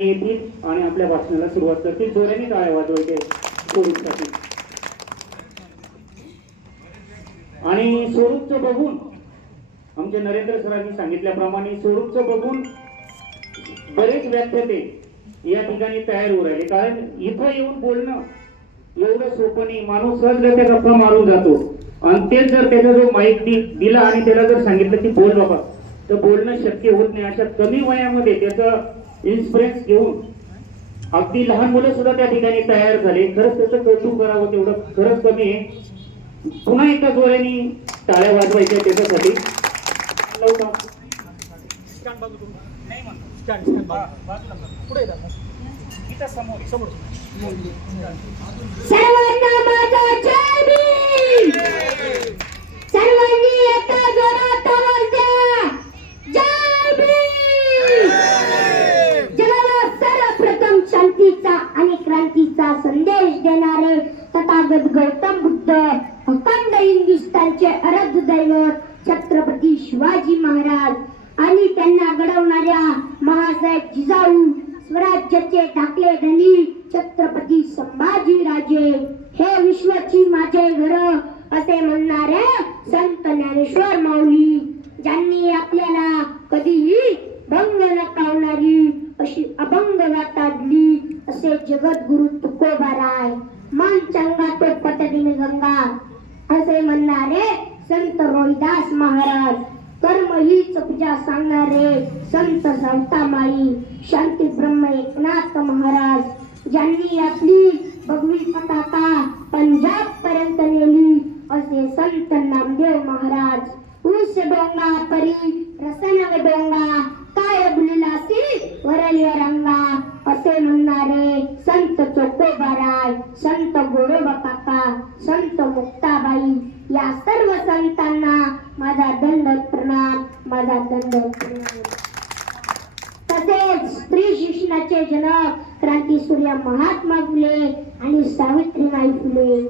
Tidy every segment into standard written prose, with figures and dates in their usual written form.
येतील आणि आपल्या भाषणाला सुरुवात करतील. जोराने टाळ्या वाजवायचे स्वरूपसाठी. आणि स्वरूपचं बघून आमचे नरेंद्र सरांनी सांगितल्याप्रमाणे स्वरूपचं बघून बरेच व्याख्याते या ठिकाणी तयार होऊ राहिले. कारण इथं येऊन बोलणं एवढं सोपं नाही. माणूस सहजगत्या गप्पा मारून जातो आणि तेच जर त्याचा जो माईक दिला आणि त्याला जर सांगितलं की बोल बाबा, तर बोलणं शक्य होत नाही. अशा कमी वयामध्ये त्याचं इन्स्पिरेन्स घेऊन अगदी लहान मुलं सुद्धा त्या ठिकाणी तयार झाले. खरंच त्याचं कौतुक करावं तेवढं खरंच कमी आहे. पुन्हा एकदा जोराने टाळ्या वाजवायच्या त्याच्यासाठी. सर्वांना माझा जय भीम. सर्वांनी एका जोरात आवाज द्या, जय भीम. जगाला सर्वप्रथम शांतीचा आणि क्रांतीचा संदेश देणारे तथागत गौतम बुद्ध, अखंड हिंदुस्थानचे आराध्य दैवत छत्रपती शिवाजी महाराज आणि त्यांना घडवणाऱ्या महासाहेब जिजाऊ, स्वराज्याचे ठाकले धनी छत्रपती संभाजी राजे, हे विश्वाची माझे घर असे म्हणणारे संत ज्ञानेश्वर माऊली, ज्यांनी आपल्याला कधीही भंग न पावणारी अशी अभंग गाथा दिली असे जगद्गुरु तुकोबाराय, मन चंगा तो पटदिन गंगा असे म्हणणारे संत रोहिदास महाराज, कर्म हीच पूजा सांगणारे संत सावतामाई, शांती ब्रह्म एकनाथ महाराज, ज्यांनी आपली भगवी पताका पंजाब पर्यंत नेली असे संत नामदेव महाराज, ऊस डोंगा परी रसन डोंगा काय बुलिलासी वरली रंगा असे म्हणणारे संत चोकोबाराय, संत गोरोबा काका, संत मुक्ताबाई, या सर्व संतांना माझा दंडवत प्रणाम, माझा दंडवत प्रणाम. तसेच स्त्री शिक्षणाचे जनक क्रांतीसूर्य महात्मा फुले आणि सावित्रीबाई फुले,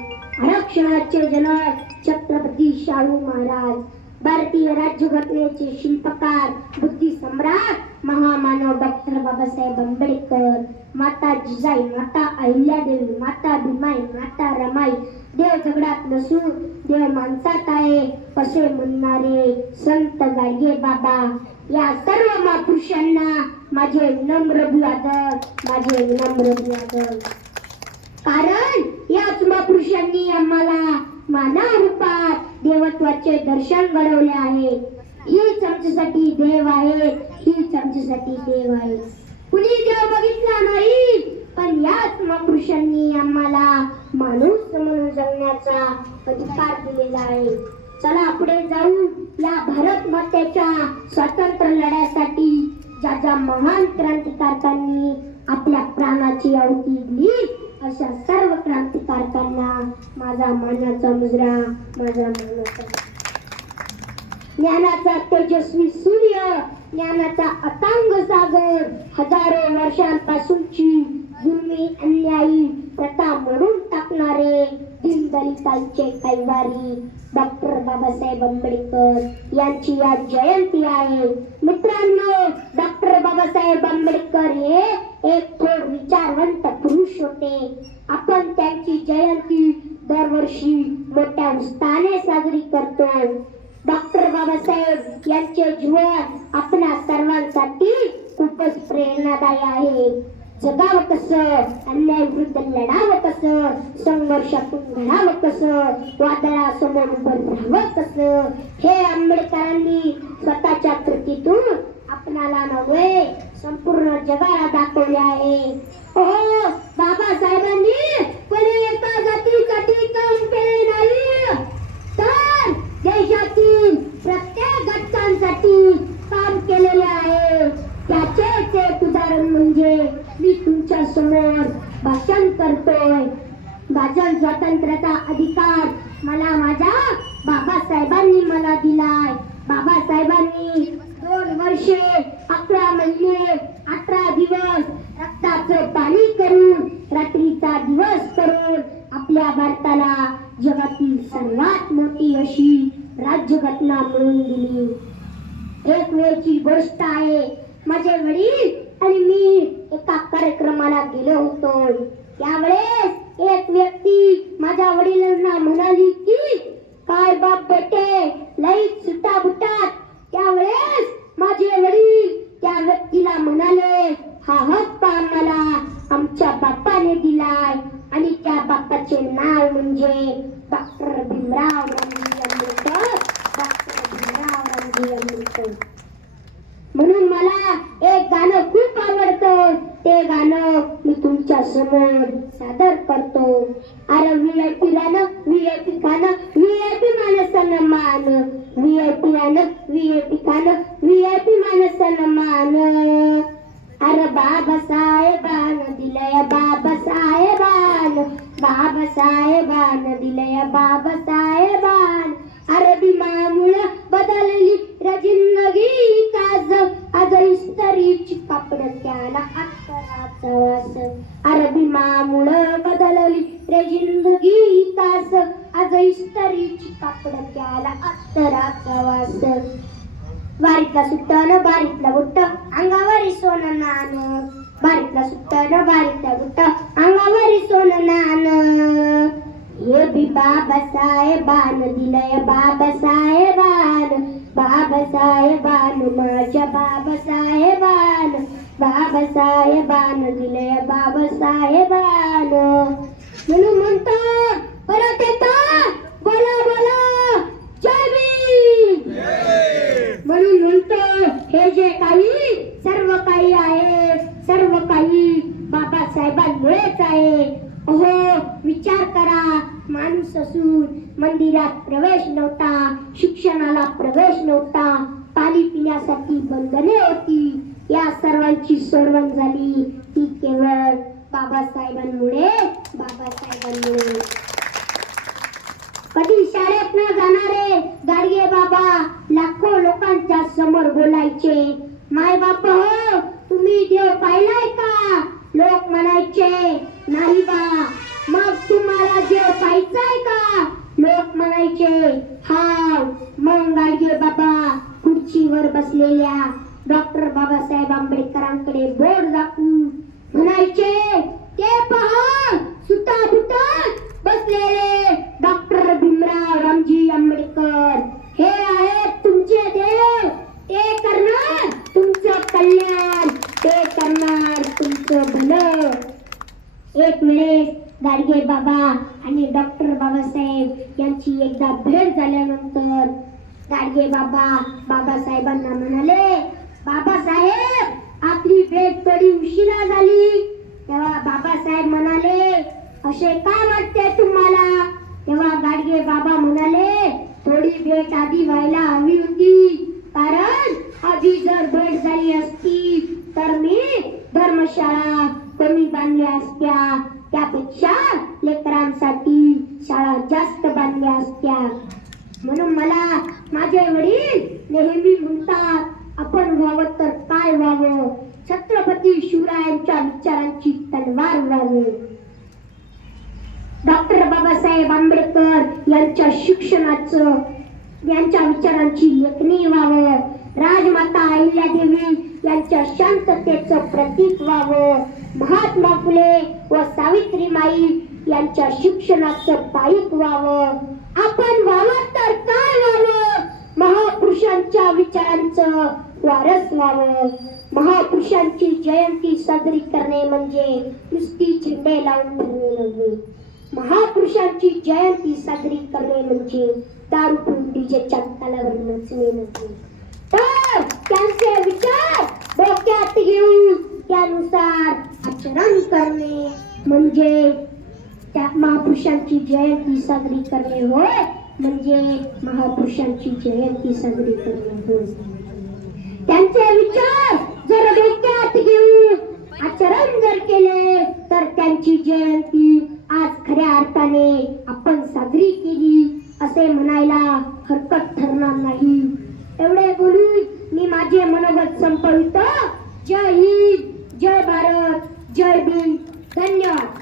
आरक्षणाचे जनक छत्रपती शाहू महाराज, भारतीय राज्यघटनेचे शिल्पकार बुद्धी सम्राट महामानव डॉक्टर बाबासाहेब आंबेडकर, माता जिजाई, माता अहिल्यादेवी, माता भीमाई, माता रमाई, देव जगडात नसून देव माणसात आहे असे म्हणणारे संत गाडगे बाबा, या सर्व महापुरुषांना माझे नम्र अभिवादन, माझे नम्र अभिवादन. कारण याच महापुरुषांनी आम्हाला मानव रूपात देवत्वाचे दर्शन घडवले आहे. हीच आमच्यासाठी देव आहे, हीच आमच्यासाठी देव आहे. कुणी देव बघितला नाही, पण याच महापुरुषांनी आम्हाला माणूस म्हणून जगण्याचा अधिकार दिलेला आहे. चला पुढे जाऊ. या भारत मातेच्या स्वातंत्र्य लढ्यासाठी ज्या ज्या महान क्रांतिकारकांनी आपल्या प्राणाची आहुती दिली अशा सर्व क्रांतिकारकांना माझा मानाचा मुजरा, माझा मानाचा. ज्ञानाचा तेजस्वी सूर्य, ज्ञानाचा अतांग सागर, हजारो वर्षांपासूनची जुलमी अन्यायी प्रथा मोडून टाकणारे दीनदलितांचे कैवारी डॉक्टर बाबासाहेब आंबेडकर यांची आज जयंती आहे. मित्रांनो, डॉक्टर बाबासाहेब आंबेडकर हे एक थोर विचारवंत पुरुष होते. आपण त्यांची जयंती दरवर्षी मोठ्या उत्साहाने साजरी करतो. डॉक्टर बाबासाहेब यांचे जीवन आपल्या सर्वांसाठी खूपच प्रेरणादायी आहे. जगावं कसं, अन्यायाविरुद्ध लढावं कसं, संघर्षातून घडावं कसं, वादळासमोर उभं राहावं कसं, हे आंबेडकरांनी स्वतःच्या कृतीतून आपणाला नव्हे संपूर्ण जगाला दाखवले आहे. हो, बाबासाहेबांनी कोणी एका जातीसाठी काम केले नाही, तर देशातील प्रत्येक घटकांसाठी काम केलेले आहे. त्याचेच एक उदाहरण म्हणजे मी तुमच्या समोर भाषण करतोय. भाषण स्वातंत्र्याचा अधिकार मला माझ्या बाबासाहेबांनी मला दिलाय. बाबासाहेबांनी 2 वर्षे 11 महिने 18 दिवस रक्ताचं पाणी करून, रात्रीचा दिवस करून आपल्या भारताला जगातील सर्वात मोठी अशी राज्यघटना मिळवून दिली. एक वेळची गोष्ट आहे. माझे वडील आणि मी एका कामाला गेलो होतो. त्यावेळेस एक व्यक्ती माझ्या वडिलांना म्हणाली की काय बाप बेटे लईच सुटाबुटात. त्यावेळेस माझे वडील त्या व्यक्तीला म्हणाले, हा हक्क आम्हाला आमच्या बापाने दिलाय आणि त्या बापाचे नाव म्हणजे डॉक्टर भीमराव रामजी आंबेडकर. डॉक्टर भीमराव रामजी आंबेडकर. म्हणून मला एक गाणं खूप आवडतं. ते गाणं मी तुमच्या समोर सादर करतो. अरे VIP गाणं, VIP गाणं, VIP माणसानं मान, VIP गाणं, VIP गाणं, VIP माणसानं मान. अरे बाबासाहेबान दिलंय बाबासाहेबान, बाबासाहेबान दिलंय बाबासाहेबान. अरे भीमामुळं बदलली रे जिंदगी काज, आज इस्त्रीची कापड त्याला अत्तराचा वास. अरे भीमामुळं बदलली रे जिंदगी काज, आज इस्त्रीची कापड त्याला अत्तराचा वास. बारीकला सुट्टन बारीकला बुट्ट अंगावरी सोनं नान, बारीकला सुट्टन बारीकला बुट्ट अंगावरी सोनं नान. हे बी बाबासाहेबान दिलंय बाबासाहेबान, बाबासाहेबान माझ्या बाबासाहेबान, बाबासाहेबान दिलंय बाबासाहेबान. म्हणून म्हणतात परत येतात बोला बोला जय भीम. म्हणून म्हणतो हे जे काही सर्व काही आहे, सर्व काही बाबासाहेबांमुळेच आहे. अहो विचार करा, माणूस असून मंदिरात प्रवेश नव्हता, शिक्षणाला प्रवेश नव्हता, पाणी पिण्यासाठी बंधने होती. या सर्वांची सोडवण झाली ती केवळ बाबासाहेबांमुळे, बाबासाहेबांमुळे. कधी शाळेत न जाणारे गाडगे बाबा लाखो लोकांच्या समोर बोलायचे, माय बाप हो तुम्ही देव पाहिलाय का? लोक म्हणायचे नाही बा. मग तुम्हाला देव पाहायचाय का? लोक म्हणायचे हाव. मग गाडगे बाबा खुर्चीवर बसलेल्या डॉक्टर बाबासाहेब आंबेडकरांकडे बोट दाखवून म्हणायचे, ते पहा सुटाबुटात बसलेले डॉक्टर भीमराव रामजी आंबेडकर. हे आहेत तुमचे देव. ते करणार तुमचं कल्याण, ते करणार तुमचं भलं. एक वेळेस गाडगे बाबा आणि डॉक्टर बाबासाहेब यांची एकदा भेट झाल्यानंतर गाडगे बाबा बाबासाहेबांना म्हणाले, बाबासाहेब आपली भेट थोडी उशिरा झाली. तेव्हा बाबासाहेब म्हणाले, असे काय वाटते तुम्हाला? तेव्हा गाडगे बाबा म्हणाले, थोडी भेट आधी व्हायला हवी होती, कारण आधी जर भेट झाली असती तर मी धर्मशाळा कमी बांधल्या असत्या, त्यापेक्षा लेकरांसाठी शाळा जास्त बांधल्या असत्या. म्हणून मला माझे वडील नेहमी म्हणतात, आपण व्हावं तर काय व्हावं? छत्रपती शिवरायांच्या विचारांची तलवार व्हावं. डॉक्टर बाबासाहेब आंबेडकर यांच्या शिक्षणाचं, यांच्या विचारांची लेखणी व्हावं. राजमाता अहिल्यादेवी यांच्या शांततेचं प्रतीक व्हावं. महात्मा फुले व सावित्रीमाई यांच्या शिक्षणाचं पाईक व्हावं. आपण व्हावं तर काय व्हावं? महापुरुषांच्या विचारांचं वारस व्हावं. महापुरुषांची जयंती साजरी करणे म्हणजे नुसती झेंडे लावून करणे नव्हे. महापुरुषांची जयंती साजरी करणे म्हणजे दारू पिऊन डीजेच्या तालावर नाचणे नव्हे. तर त्यांचे विचार डोक्यात घेऊन त्यानुसार आचरण करणे म्हणजे त्या महापुरुषांची जयंती साजरी करणे होय. म्हणजे महापुरुषांची जयंती साजरी करणे होय. त्यांचे विचार जर डोक्यात घेऊन आचरण जर केले तर त्यांची जयंती आज खऱ्या अर्थाने आपण साजरी केली असे म्हणायला हरकत ठरणार नाही. एवढे बोलून मी माझे मनोगत संपवितो. जय हिंद, जय भारत, जय भीम. धन्यवाद.